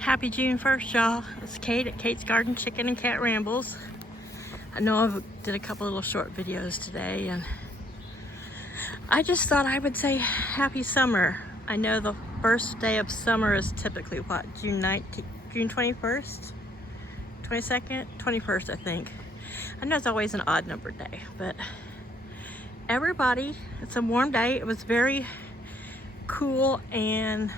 Happy June 1st, y'all. It's Kate at Kate's Garden Chicken and Cat Rambles. I know I did a couple little short videos today, and I just thought I would say happy summer. I know the first day of summer is typically what, June 21st? 22nd? 21st, I think. I know it's always an odd number day, but everybody, it's a warm day. It was very cool and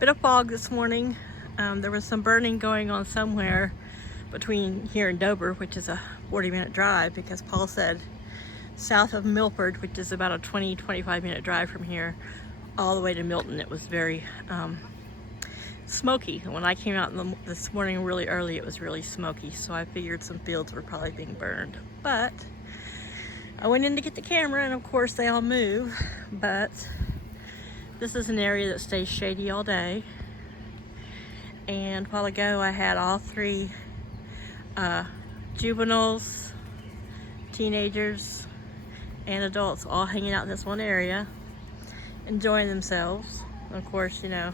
bit of fog this morning. There was some burning going on somewhere between here and Dover, which is a 40-minute drive, because Paul said south of Milford, which is about a 20-25 minute drive from here, all the way to Milton, it was very smoky. When I came out this morning really early, it was really smoky, so I figured some fields were probably being burned. But I went in to get the camera, and of course they all move, but this is an area that stays shady all day. And a while ago I had all three juveniles, teenagers, and adults all hanging out in this one area, enjoying themselves. And of course, you know,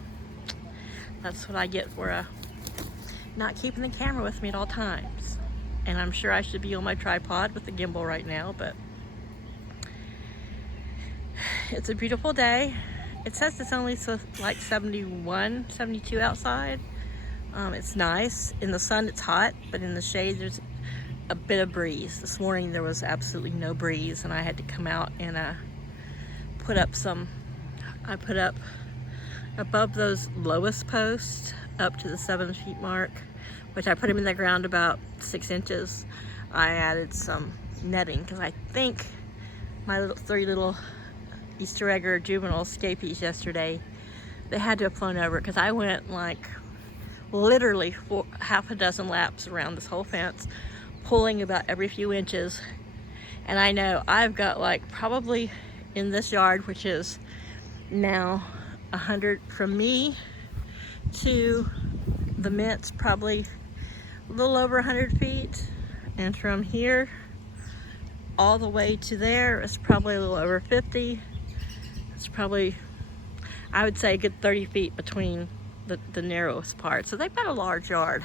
that's what I get for not keeping the camera with me at all times. And I'm sure I should be on my tripod with the gimbal right now, but it's a beautiful day. It says it's only like 71, 72 outside. It's nice. In the sun it's hot, but in the shade there's a bit of breeze. This morning there was absolutely no breeze, and I had to come out and put up I put up above those lowest posts up to the 7 feet mark, which I put them in the ground about 6 inches. I added some netting because I think my three little Easter egg or juvenile scapies yesterday, they had to have flown over, because I went like literally half a dozen laps around this whole fence, pulling about every few inches. And I know I've got like probably in this yard, which is now 100 from me to the Mint's, probably a little over 100 feet, and from here all the way to there is probably a little over 50. It's probably, I would say, a good 30 feet between the narrowest part. So they've got a large yard,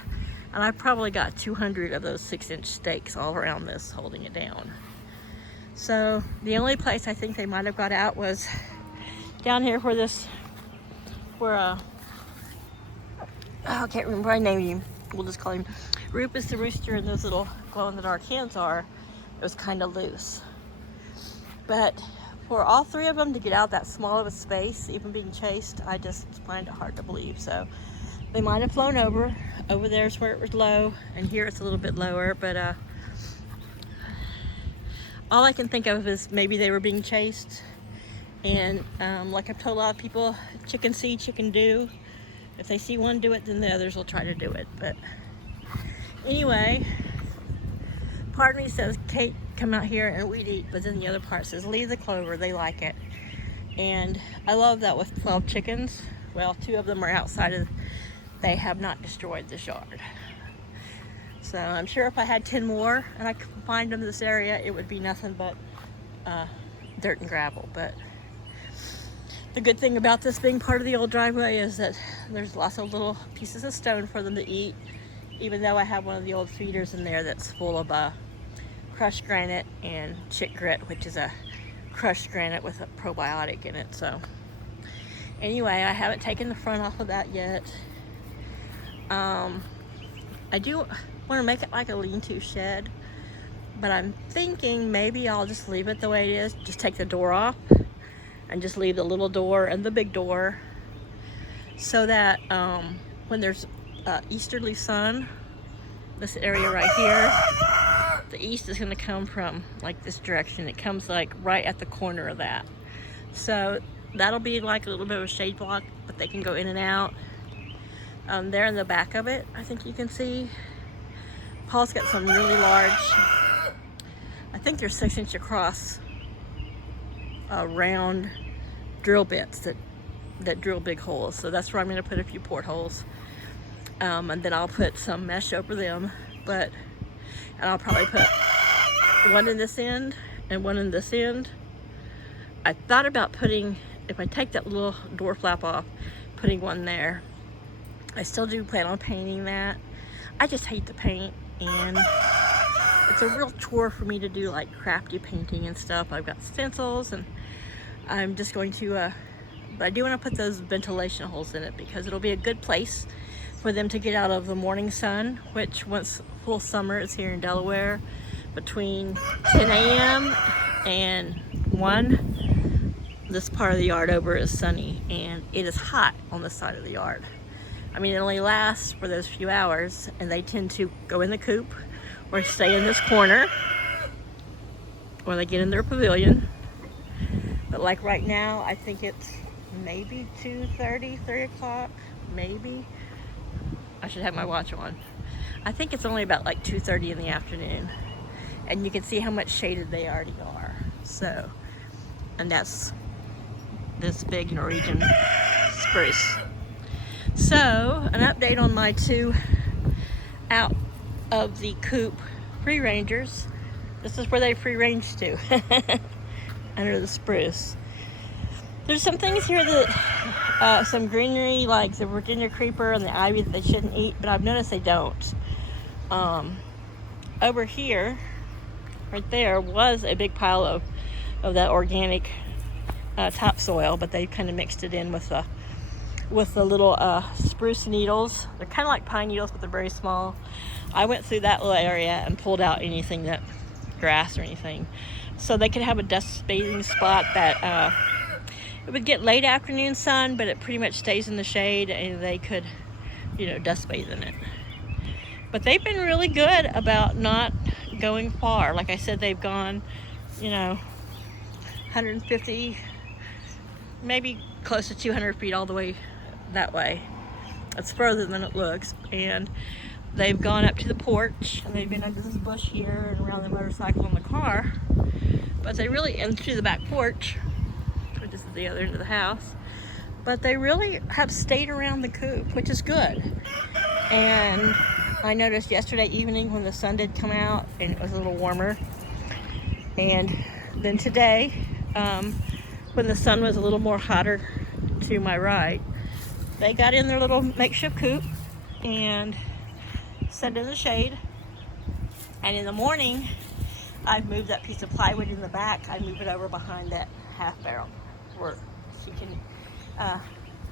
and I've probably got 200 of those 6-inch stakes all around this holding it down. So the only place I think they might have got out was down here where I can't remember, I named him, we'll just call him Rufus the rooster, and those little glow-in-the-dark hens are. It was kind of loose. But for all three of them to get out that small of a space, even being chased, I just find it hard to believe. So they might have flown over. Over there is where it was low, and here it's a little bit lower, but all I can think of is maybe they were being chased. And like I've told a lot of people, chicken see, chicken do. If they see one do it, then the others will try to do it. But anyway, part of me says, Kate, come out here and weed eat, but then the other part says, leave the clover, they like it. And I love that with 12 chickens. Well, 2 of them are outside they have not destroyed this yard. So I'm sure if I had 10 more and I could find them in this area, it would be nothing but dirt and gravel. But the good thing about this being part of the old driveway is that there's lots of little pieces of stone for them to eat, even though I have one of the old feeders in there that's full of crushed granite and chick grit, which is a crushed granite with a probiotic in it. So anyway, I haven't taken the front off of that yet. I do want to make it like a lean-to shed, but I'm thinking maybe I'll just leave it the way it is, just take the door off and just leave the little door and the big door, so that when there's easterly sun, this area right here, the east is going to come from like this direction. It comes like right at the corner of that. So that'll be like a little bit of a shade block, but they can go in and out. There in the back of it, I think you can see, Paul's got some really large, I think they're 6-inch across round drill bits that drill big holes. So that's where I'm going to put a few portholes. And then I'll put some mesh over them, and I'll probably put one in this end and one in this end. I thought about putting, if I take that little door flap off, putting one there. I still do plan on painting that. I just hate to paint, and it's a real chore for me to do like crafty painting and stuff. I've got stencils, and I'm just going to, but I do want to put those ventilation holes in it because it'll be a good place for them to get out of the morning sun, which once full summer is here in Delaware, between 10 a.m. and 1, this part of the yard over is sunny, and it is hot on this side of the yard. I mean, it only lasts for those few hours, and they tend to go in the coop or stay in this corner, or they get in their pavilion. But like right now, I think it's maybe 2:30, 3 o'clock, maybe. I should have my watch on. I think it's only about like 2:30 in the afternoon, and you can see how much shaded they already are. So, and that's this big Norwegian spruce. So, an update on my 2 out of the coop free rangers. This is where they free range to, under the spruce. There's some things here that, some greenery like the Virginia creeper and the ivy that they shouldn't eat, but I've noticed they don't. Over here, right there, was a big pile of that organic topsoil, but they kind of mixed it in with the little spruce needles. They're kind of like pine needles, but they're very small. I went through that little area and pulled out anything that grass or anything, so they could have a dust bathing spot that it would get late afternoon sun, but it pretty much stays in the shade, and they could, dust bathe in it. But they've been really good about not going far. Like I said, they've gone, 150, maybe close to 200 feet all the way that way. It's further than it looks. And they've gone up to the porch, and they've been under this bush here and around the motorcycle and the car. But they really, and through the back porch, which is the other end of the house. But they really have stayed around the coop, which is good. And I noticed yesterday evening when the sun did come out and it was a little warmer. And then today, when the sun was a little more hotter to my right, they got in their little makeshift coop and sat in the shade. And in the morning, I've moved that piece of plywood in the back. I move it over behind that half barrel where she can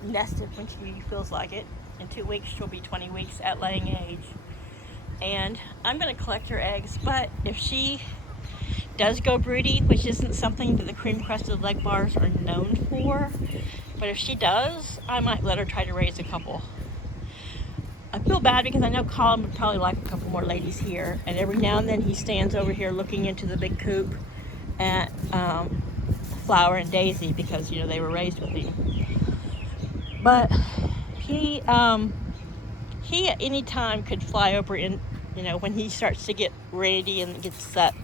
nest it when she feels like it. In 2 weeks, she'll be 20 weeks at laying age. And I'm going to collect her eggs, but if she does go broody, which isn't something that the cream-crusted leg bars are known for, but if she does, I might let her try to raise a couple. I feel bad because I know Colin would probably like a couple more ladies here, and every now and then he stands over here looking into the big coop at Flower and Daisy because, they were raised with him. But he at any time could fly over in, when he starts to get ready and gets that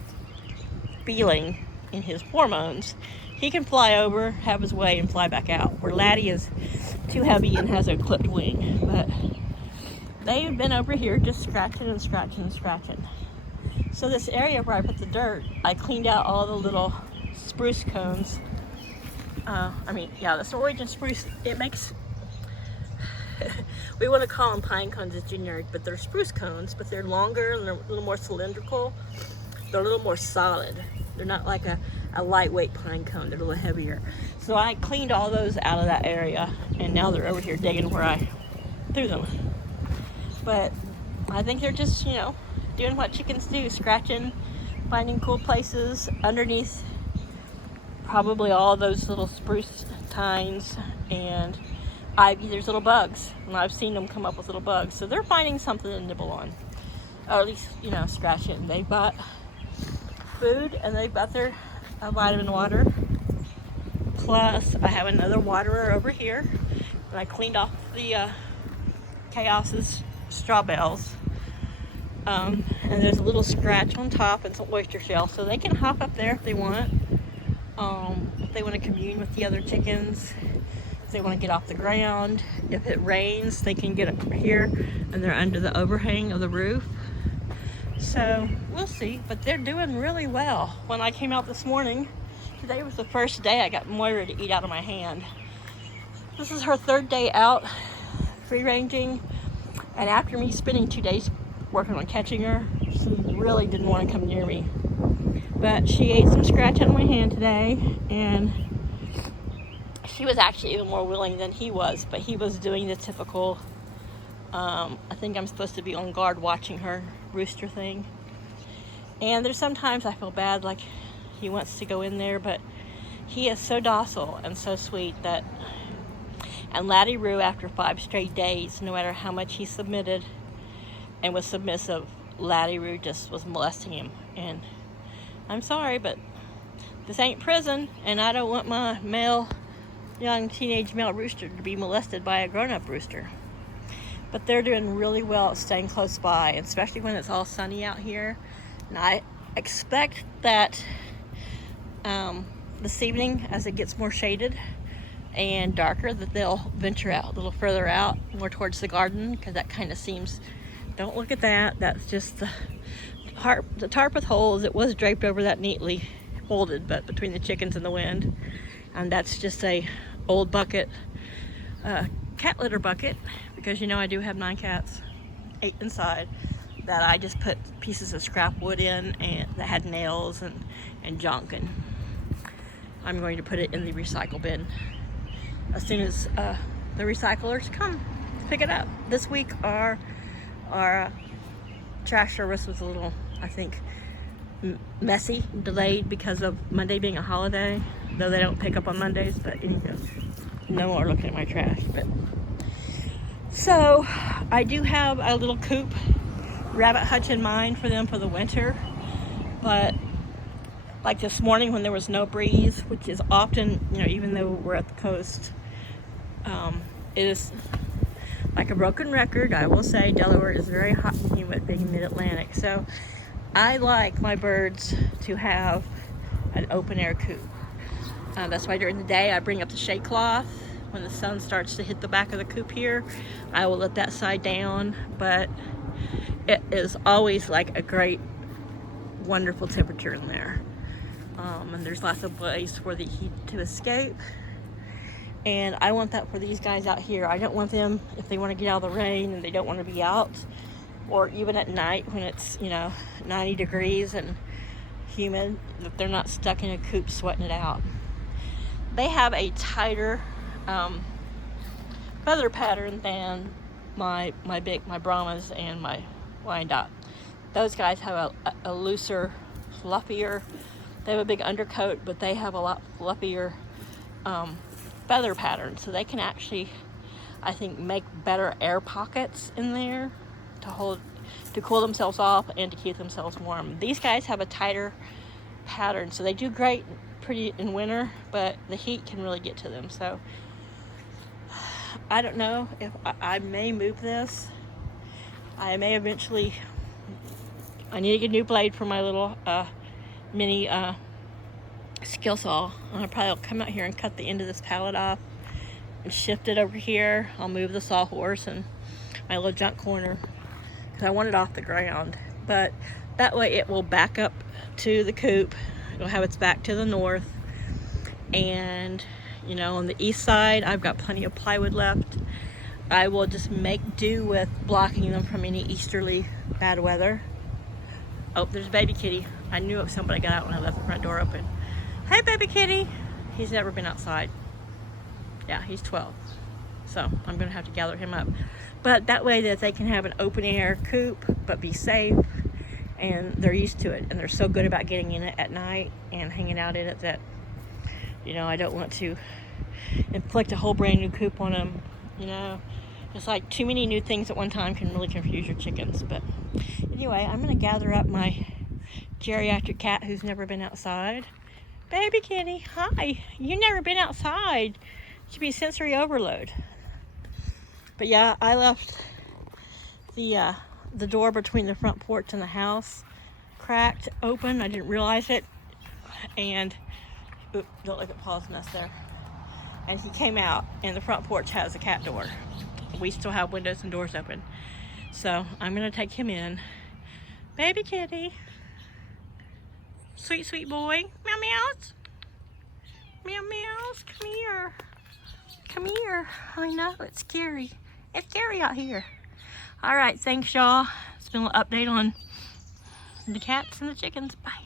feeling in his hormones, he can fly over, have his way, and fly back out. Where Laddie is too heavy and has a clipped wing. But they've been over here just scratching and scratching and scratching. So this area where I put the dirt, I cleaned out all the little spruce cones. This Norwegian spruce, it makes, we want to call them pine cones, it's generic, but they're spruce cones, but they're longer and they're a little more cylindrical. They're a little more solid. They're not like a lightweight pine cone, they're a little heavier. So I cleaned all those out of that area, and now they're over here digging where I threw them. But I think they're just, doing what chickens do, scratching, finding cool places underneath probably all those little spruce tines and ivy. There's little bugs, and I've seen them come up with little bugs. So they're finding something to nibble on, or at least, scratch it. And they've got food, and they've got their vitamin water. Plus, I have another waterer over here, and I cleaned off the Chaos's straw bales. And there's a little scratch on top and some oyster shells, so they can hop up there if they want. If they want to commune with the other chickens, if they want to get off the ground. If it rains, they can get up here, and they're under the overhang of the roof. So we'll see, but they're doing really well. When I came out this morning, today was the first day I got Moira to eat out of my hand. This is her 3rd day out free ranging. And after me spending 2 days working on catching her, she really didn't want to come near me. But she ate some scratch on my hand today, and she was actually even more willing than he was, but he was doing the typical, I think I'm supposed to be on guard watching her rooster thing. And there's sometimes I feel bad, like he wants to go in there, but he is so docile and so sweet that, and Laddie Roo, after 5 straight days, no matter how much he submitted and was submissive, Laddie Roo just was molesting him. And I'm sorry, but this ain't prison, and I don't want my young teenage male rooster to be molested by a grown-up rooster. But they're doing really well at staying close by, especially when it's all sunny out here. And I expect that this evening, as it gets more shaded and darker, that they'll venture out a little further out, more towards the garden, because that kind of seems, don't look at that, that's just the tarp with holes. It was draped over that neatly folded, but between the chickens and the wind. And that's just a old bucket, cat litter bucket, because you know I do have 9 cats, 8 inside, that I just put pieces of scrap wood in and that had nails and junk, and I'm going to put it in the recycle bin as soon as the recyclers come to pick it up. This week our trash service was a little, I think, messy, delayed because of Monday being a holiday, though they don't pick up on Mondays. But no more looking at my trash. But so I do have a little coop rabbit hutch in mind for them for the winter, but like this morning when there was no breeze, which is often, even though we're at the coast, it is like a broken record. I will say Delaware is very hot and humid, being mid-Atlantic, so I like my birds to have an open air coop. That's why during the day I bring up the shade cloth. When the sun starts to hit the back of the coop here, I will let that side down, but it is always like a great, wonderful temperature in there. And there's lots of ways for the heat to escape. And I want that for these guys out here. I don't want them, if they want to get out of the rain and they don't want to be out, or even at night when it's 90 degrees and humid, that they're not stuck in a coop sweating it out. They have a tighter feather pattern than my Brahmas and my Wyandotte. Those guys have a looser, fluffier. They have a big undercoat, but they have a lot fluffier feather pattern, so they can actually, I think, make better air pockets in there to cool themselves off and to keep themselves warm. These guys have a tighter pattern, so they do great pretty in winter, but the heat can really get to them. So I don't know if I may move this. I may eventually. I need to get a new blade for my little mini skill saw. I probably will come out here and cut the end of this pallet off and shift it over here. I'll move the sawhorse and my little junk corner because I want it off the ground. But that way it will back up to the coop. It'll have its back to the north. And on the east side, I've got plenty of plywood left. I will just make do with blocking them from any easterly bad weather. Oh, there's baby kitty. I knew if somebody got out when I left the front door open. Hey, baby kitty. He's never been outside. Yeah, he's 12. So I'm going to have to gather him up. But that way that they can have an open air coop, but be safe. And they're used to it. And they're so good about getting in it at night and hanging out in it that, I don't want to inflict a whole brand new coop on them. It's like too many new things at one time can really confuse your chickens. But anyway, I'm going to gather up my geriatric cat who's never been outside. Baby kitty, hi. You never been outside. It should be sensory overload. But yeah, I left the door between the front porch and the house cracked open. I didn't realize it. And oop, don't look at Paul's mess there. And he came out, and the front porch has a cat door. We still have windows and doors open. So I'm going to take him in. Baby kitty. Sweet, sweet boy. Meow, meows. Meow, meows. Come here. Come here. I know, it's scary. It's scary out here. All right, thanks y'all. It's been an update on the cats and the chickens. Bye.